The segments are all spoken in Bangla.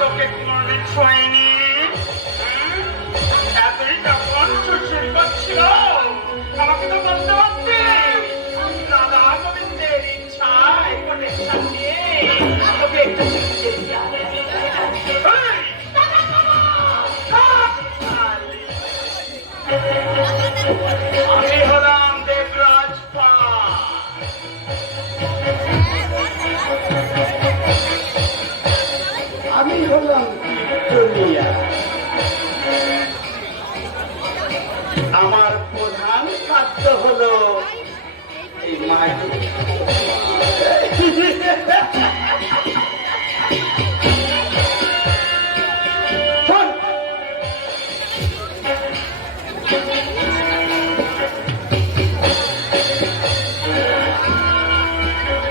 তোকে কোনদিন শোয়নি। এতই যখন শ্বশুর করছিল আমাকে তো বলতে পারছি দাদা গোবিন্দের ইচ্ছায় প্রোটেকশন দিয়ে তোকে একটু শিখিয়ে আমি হলাম দেবরাজ পাল। আমি হলাম দুনিয়া। আমার প্রধান খাদ্য হলো এই মাটি।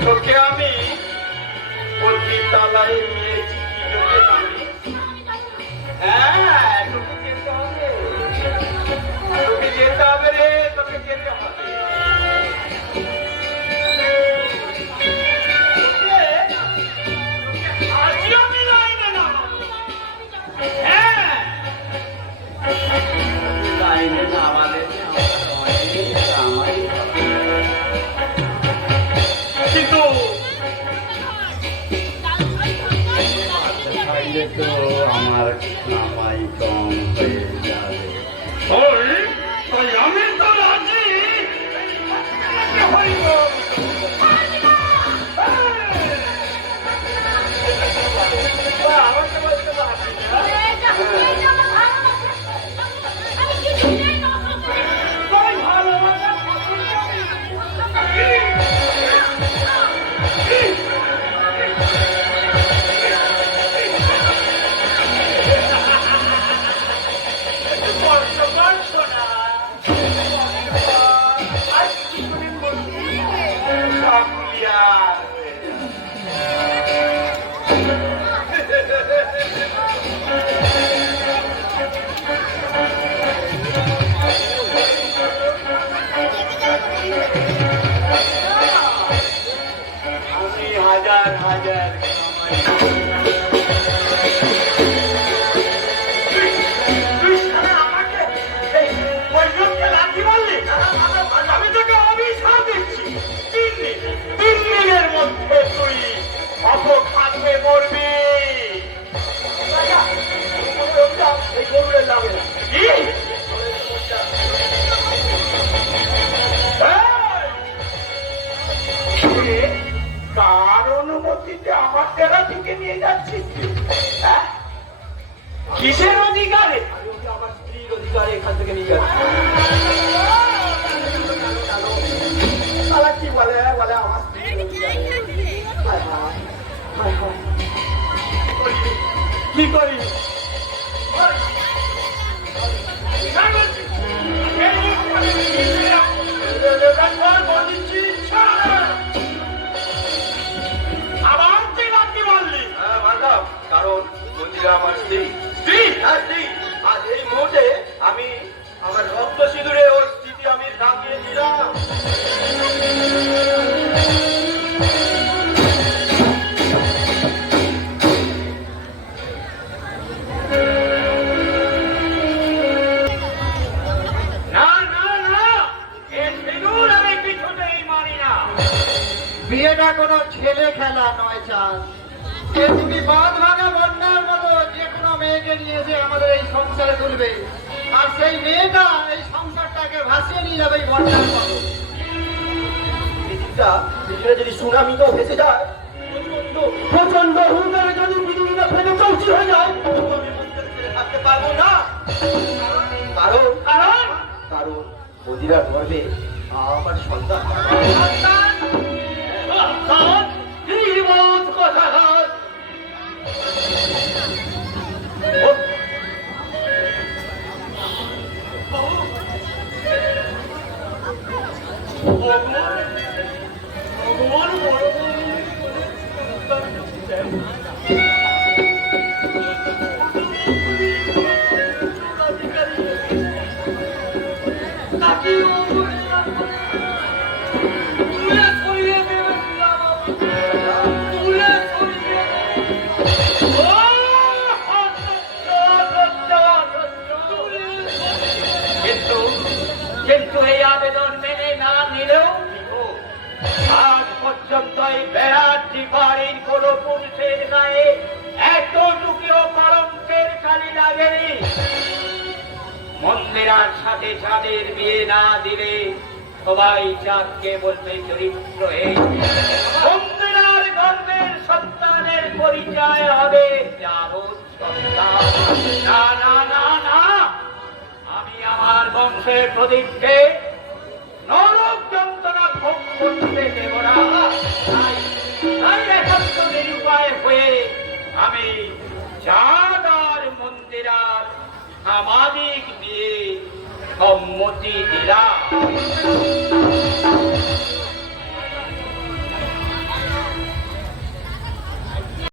তোকে আমি প্রতি তালায় নিয়েছি কি জন্য জানি? হ্যাঁ, তোকে যেতে হবে, তোকে যেতে হবে রে, তোকে যেতে হবে। আজও আমি লাইনে নামাবো। হ্যাঁ, লাইনে নামালে কিন্তু তো আমার নামাই কম হয়ে যাবে। ওই তাই আমি তো রাজি হইব। আমাকে বলতে পারবি না। তাই ভালোবাসা হাজার হাজার আমি তোকে অভিশাপ দিচ্ছি 3 দিনের মধ্যে তুই অপখাদ্যে মরবি। কার অনুমতিতে আমার টেরা থেকে নিয়ে যাচ্ছিস? কিসের অধিকারে? আমার স্ত্রীর অধিকারে এখান থেকে নিয়ে যাচ্ছি। কি বলে বলে আমার কি করি? আবার তুই বাকি বললি? মানলাম, কারণ মন্দিরা আমার স্ত্রী। স্ত্রী? হ্যাঁ স্ত্রী। আর এই মুহূর্তে আমি আমার রক্ত সিঁদুরে ওর স্থিতি আমি রাখিয়ে দিলাম। বিয়েটা কোনো ছেলে খেলা নয় চাঁদ। তুমি বাঁধ ভাঙা বন্যার মতো যে কোনো মেয়েকে নিয়ে এসে আমাদের এই সংসারে তুলবে, আর সেই মেয়েটা এই সংসারটাকে ভাসিয়ে নিয়ে যাবে এই বন্যার মতো। পৃথিবীটা যদি সুনামিতে ভেসে যায়, প্রচন্ড হুঙ্কারে যদি পৃথিবীটা ফেলে চৌচির হয়ে যায়, আমি থাকতে পারবো না। কারণ কারণ কারণ মদিরার গর্ভে আমার সন্তান। কথা ভগবান বড় তুলে ছড়িয়ে দেবে চাঁদে চাঁদের বিয়ে না দিলে সবাই চাঁদকে বলবে চরিত্রহীন। মন্দিরার গর্ভের সন্তানের পরিচয় হবে চাঁদর সন্তান। না না না না, আমি আমার বংশের প্রদীপকে নরক যন্ত্রণা ভোগ করতে দেব না। তাই একান্ত নিরুপায় হয়ে আমি চাঁদ আর মন্দিরার সামাজিক বিয়ে সম্মতি দিলাম।